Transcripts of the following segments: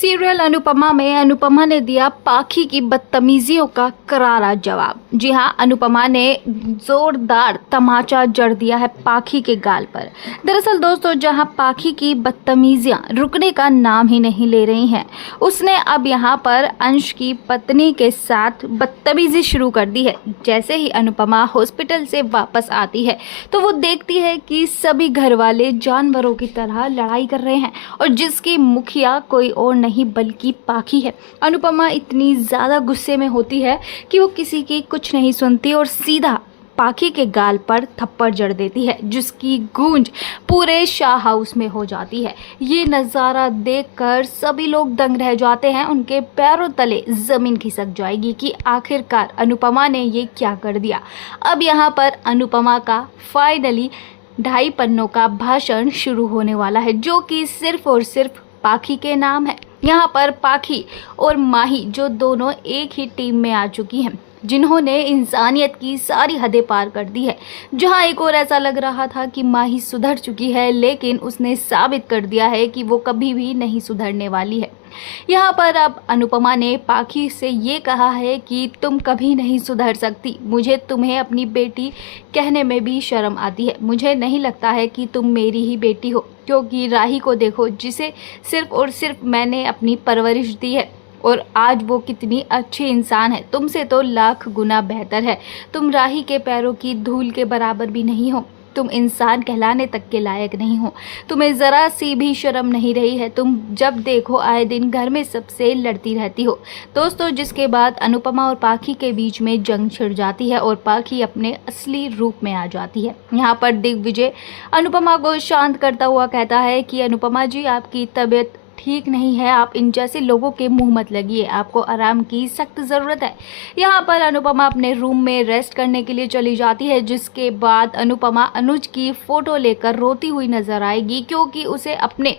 Serial Anupama में अनुपमा ने दिया पाखी की बदतमीजियों का करारा जवाब। जी हां, अनुपमा ने जोरदार तमाचा जड़ दिया है पाखी के गाल पर। दरअसल दोस्तों, जहां पाखी की बदतमीजियां रुकने का नाम ही नहीं ले रही हैं, उसने अब यहां पर अंश की पत्नी के साथ बदतमीजी शुरू कर दी है। जैसे ही अनुपमा हॉस्पिटल से वापस आती है तो वो देखती है कि सभी घर वाले जानवरों की तरह लड़ाई कर रहे हैं और जिसकी मुखिया कोई और नहीं बल्कि पाखी है। अनुपमा इतनी ज़्यादा गुस्से में होती है कि वो किसी की कुछ नहीं सुनती और सीधा पाखी के गाल पर थप्पड़ जड़ देती है, जिसकी गूंज पूरे शाह हाउस में हो जाती है। ये नज़ारा देखकर सभी लोग दंग रह जाते हैं। उनके पैरों तले ज़मीन खिसक जाएगी कि आखिरकार अनुपमा ने ये क्या कर दिया। अब यहाँ पर अनुपमा का फाइनली 2.5 पन्नों का भाषण शुरू होने वाला है, जो कि सिर्फ और सिर्फ पाखी के नाम है। यहाँ पर पाखी और माही जो दोनों एक ही टीम में आ चुकी हैं, जिन्होंने इंसानियत की सारी हदें पार कर दी है। जहाँ एक और ऐसा लग रहा था कि माही सुधर चुकी है, लेकिन उसने साबित कर दिया है कि वो कभी भी नहीं सुधरने वाली है। यहाँ पर अब अनुपमा ने पाखी से ये कहा है कि तुम कभी नहीं सुधर सकती। मुझे तुम्हें अपनी बेटी कहने में भी शर्म आती है। मुझे नहीं लगता है कि तुम मेरी ही बेटी हो, क्योंकि राही को देखो, जिसे सिर्फ और सिर्फ मैंने अपनी परवरिश दी है और आज वो कितनी अच्छी इंसान है। तुमसे तो लाख गुना बेहतर है। तुम राही के पैरों की धूल के बराबर भी नहीं हो। तुम इंसान कहलाने तक के लायक नहीं हो। तुम्हें ज़रा सी भी शर्म नहीं रही है। तुम जब देखो आए दिन घर में सबसे लड़ती रहती हो। दोस्तों, जिसके बाद अनुपमा और पाखी के बीच में जंग छिड़ जाती है और पाखी अपने असली रूप में आ जाती है। यहाँ पर दिग्विजय अनुपमा को शांत करता हुआ कहता है कि अनुपमा जी, आपकी तबीयत ठीक नहीं है। आप इन जैसे लोगों के मुंह मत लगिए। आपको आराम की सख्त ज़रूरत है। यहाँ पर अनुपमा अपने रूम में रेस्ट करने के लिए चली जाती है, जिसके बाद अनुपमा अनुज की फ़ोटो लेकर रोती हुई नजर आएगी, क्योंकि उसे अपने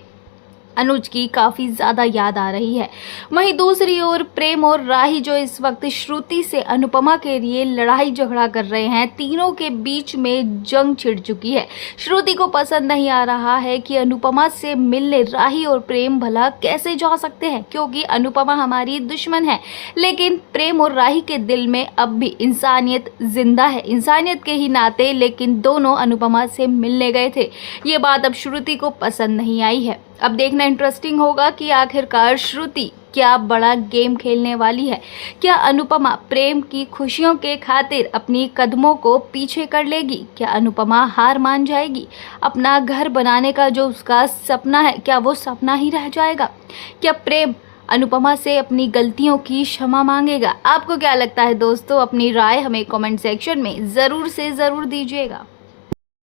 अनुज की काफ़ी ज़्यादा याद आ रही है। वहीं दूसरी ओर प्रेम और राही जो इस वक्त श्रुति से अनुपमा के लिए लड़ाई झगड़ा कर रहे हैं, तीनों के बीच में जंग छिड़ चुकी है। श्रुति को पसंद नहीं आ रहा है कि अनुपमा से मिलने राही और प्रेम भला कैसे जा सकते हैं, क्योंकि अनुपमा हमारी दुश्मन है। लेकिन प्रेम और राही के दिल में अब भी इंसानियत जिंदा है, इंसानियत के ही नाते। लेकिन दोनों अनुपमा से मिलने गए थे। ये बात अब श्रुति को पसंद नहीं आई है। अब देखना इंटरेस्टिंग होगा कि आखिरकार श्रुति क्या बड़ा गेम खेलने वाली है। क्या अनुपमा प्रेम की खुशियों के खातिर अपनी कदमों को पीछे कर लेगी? क्या अनुपमा हार मान जाएगी? अपना घर बनाने का जो उसका सपना है, क्या वो सपना ही रह जाएगा? क्या प्रेम अनुपमा से अपनी गलतियों की क्षमा मांगेगा? आपको क्या लगता है दोस्तों? अपनी राय हमें कमेंट सेक्शन में ज़रूर से ज़रूर दीजिएगा।